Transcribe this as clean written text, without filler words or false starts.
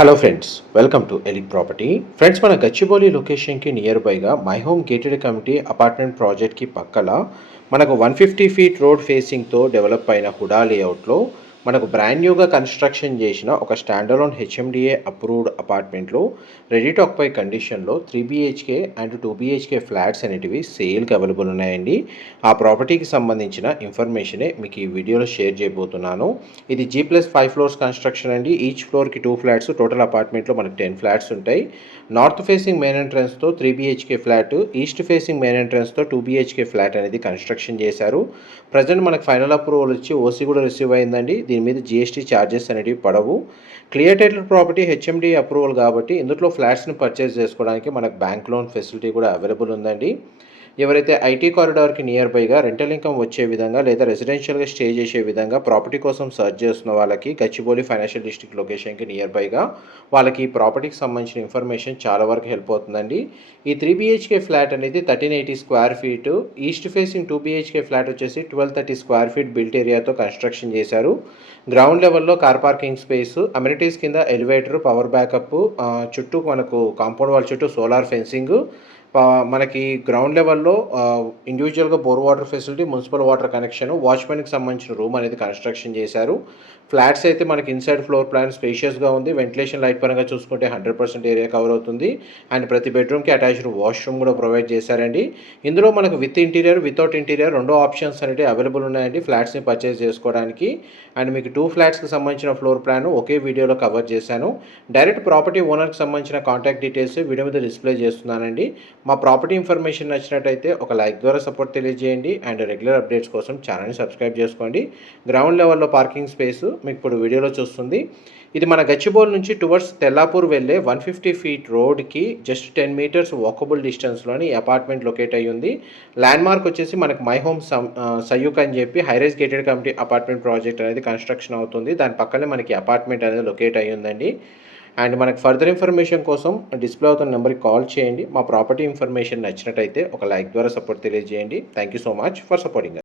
Hello friends, welcome to elite property. Friends, మన గచ్చిబౌలి లొకేషన్కి near by my home gated community apartment ప్రాజెక్ట్కి పక్కల మనకు 150 ఫీట్ రోడ్ ఫేసింగ్తో డెవలప్ అయిన హుడా లేఅవుట్లో మనకు బ్రాండ్ న్యూగా కన్స్ట్రక్షన్ చేసిన ఒక స్టాండలోన్ హెచ్ఎండిఏ అప్రూవ్డ్ అపార్ట్మెంట్లో రెడీ టు ఆక్యుపై కండిషన్లో 3 BHK అండ్ 2 BHK ఫ్లాట్స్ అనేటివి సేల్కి అవైలబుల్ ఉన్నాయండి. ఆ ప్రాపర్టీకి సంబంధించిన ఇన్ఫర్మేషనే మీకు ఈ వీడియోలో షేర్ చేయబోతున్నాను. ఇది G+5 ఫ్లోర్స్ కన్స్ట్రక్షన్ అండి. ఈచ్ ఫ్లోర్కి 2 ఫ్లాట్స్, టోటల్ అపార్ట్మెంట్లో మనకు 10 ఫ్లాట్స్ ఉంటాయి. నార్త్ ఫేసింగ్ మెయిన్ ఎంట్రన్స్తో 3 BHK ఫ్లాట్, ఈస్ట్ ఫేసింగ్ మెయిన్ ఎంట్రన్స్తో 2 BHK ఫ్లాట్ అనేది కన్స్ట్రక్షన్ చేశారు. ప్రజెంట్ మనకు ఫైనల్ అప్రూవల్ వచ్చి ఓసీ కూడా రిసీవ్ అయిందండి. దీని మీద GST ఛార్జెస్ అనేవి పడవు. Clear title property HMD approval కాబట్టి ఇందులో ఫ్లాట్స్ని పర్చేస్ చేసుకోవడానికి మనకు బ్యాంక్ లోన్ ఫెసిలిటీ కూడా అవైలబుల్ ఉందండి. ఎవరైతే ఐటీ కారిడార్కి నియర్ బైగా రెంటల్ ఇన్కమ్ వచ్చే విధంగా లేదా రెసిడెన్షియల్గా స్టే చేసే విధంగా ప్రాపర్టీ కోసం సర్చ్ చేస్తున్న వాళ్ళకి గచ్చిబౌలి ఫైనాన్షియల్ డిస్ట్రిక్ట్ లొకేషన్కి నియర్ బైగా వాళ్ళకి ఈ ప్రాపర్టీకి సంబంధించిన ఇన్ఫర్మేషన్ చాలా వరకు హెల్ప్ అవుతుందండి. ఈ 3 BHK ఫ్లాట్ అనేది 1380 square feet, east facing 2 BHK flat వచ్చేసి 1230 స్క్వేర్ ఫీట్ బిల్ట్ ఏరియాతో కన్స్ట్రక్షన్ చేశారు. గ్రౌండ్ లెవెల్లో కార్ పార్కింగ్ స్పేస్, అమ్యూనిటీస్ కింద ఎలివేటర్, పవర్ బ్యాకప్, చుట్టూ మనకు కాంపౌండ్ వాల్ చుట్టూ సోలార్ ఫెన్సింగ్, మనకి గ్రౌండ్ లెవెల్లో ఇండివిజువల్గా bore water facility, municipal water connection, వాచ్మెన్కి సంబంధించిన రూమ్ అనేది కన్స్ట్రక్షన్ చేశారు. ఫ్లాట్స్ అయితే మనకి ఇన్సైడ్ ఫ్లోర్ ప్లాన్ స్పేషియస్గా ఉంది. వెంటిలేషన్ లైట్ పరంగా చూసుకుంటే 100% ఏరియా కవర్ అవుతుంది. అండ్ ప్రతి బెడ్రూమ్కి అటాచ్డ్ వాష్రూమ్ కూడా ప్రొవైడ్ చేశారండి. ఇందులో మనకు విత్ ఇంటీరియర్, వితౌట్ ఇంటీరియర్ రెండు ఆప్షన్స్ అనేవి అవైలబుల్ ఉన్నాయండి ఫ్లాట్స్ని పర్చేస్ చేసుకోవడానికి. అండ్ మీకు 2 ఫ్లాట్స్కి సంబంధించిన ఫ్లోర్ ప్లాన్ ఒకే వీడియోలో కవర్ చేశాను. డైరెక్ట్ ప్రాపర్టీ ఓనర్కి సంబంధించిన కాంటాక్ట్ డీటెయిల్స్ వీడియో మీద డిస్ప్లే చేస్తున్నానండి. మా ప్రాపర్టీ ఇన్ఫర్మేషన్ నచ్చినట్టయితే ఒక లైక్ ద్వారా సపోర్ట్ తెలియజేయండి. అండ్ రెగ్యులర్ అప్డేట్స్ కోసం ఛానల్ని సబ్స్క్రైబ్ చేసుకోండి. గ్రౌండ్ లెవెల్లో పార్కింగ్ స్పేస్ మీకు ఇప్పుడు వీడియోలో చూస్తుంది. ఇది మన గచ్చిబౌలి నుంచి టువర్డ్స్ తెల్లాపూర్ వెళ్ళే 150 ఫీట్ రోడ్కి జస్ట్ 10 మీటర్స్ వాకబుల్ డిస్టెన్స్లోని అపార్ట్మెంట్ లొకేట్ అయ్యి ఉంది. ల్యాండ్ మార్క్ వచ్చేసి మనకు మై హోమ్ సయ్యూక్ అని చెప్పి high-rise gated community apartment project అనేది కన్స్ట్రక్షన్ అవుతుంది. దాని పక్కనే మనకి అపార్ట్మెంట్ అనేది లొకేట్ అయ్యి ఉందండి. అండ్ మనకు ఫర్దర్ ఇన్ఫర్మేషన్ కోసం డిస్ప్లే అవుతున్న నెంబర్కి కాల్ చేయండి. మా ప్రాపర్టీ ఇన్ఫర్మేషన్ నచ్చినట్టయితే ఒక లైక్ ద్వారా సపోర్ట్ తెలియజేయండి. Thank you so much for supporting.